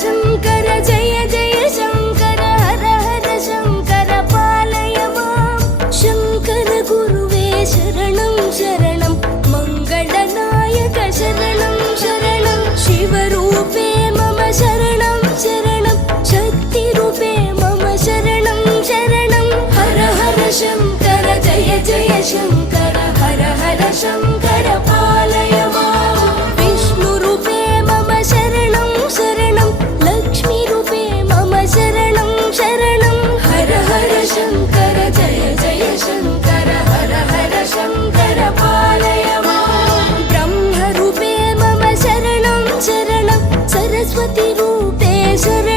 शङ्कर जय जय शङ्कर हर हर शङ्कर पालय माम् शङ्कर गुरुवे शरणं शरणं मङ्गलनायक शरणं शरणं शिवरूपे मम शरणं शरणं शक्तिरूपे मम शरणं शरणं हर हर शङ्कर जय जय शङ्कर हर हर शङ्कर पालय माम् विष्णुरूपे मम शरणं शरणं लक्ष्मीरूपे मम शरणं शरणं हर हर शङ्कर जय जय शङ्कर हर हर शङ्कर पालय माम् ब्रह्मरूपे मम शरणं शरणं सरस्वतीरूपे शरणं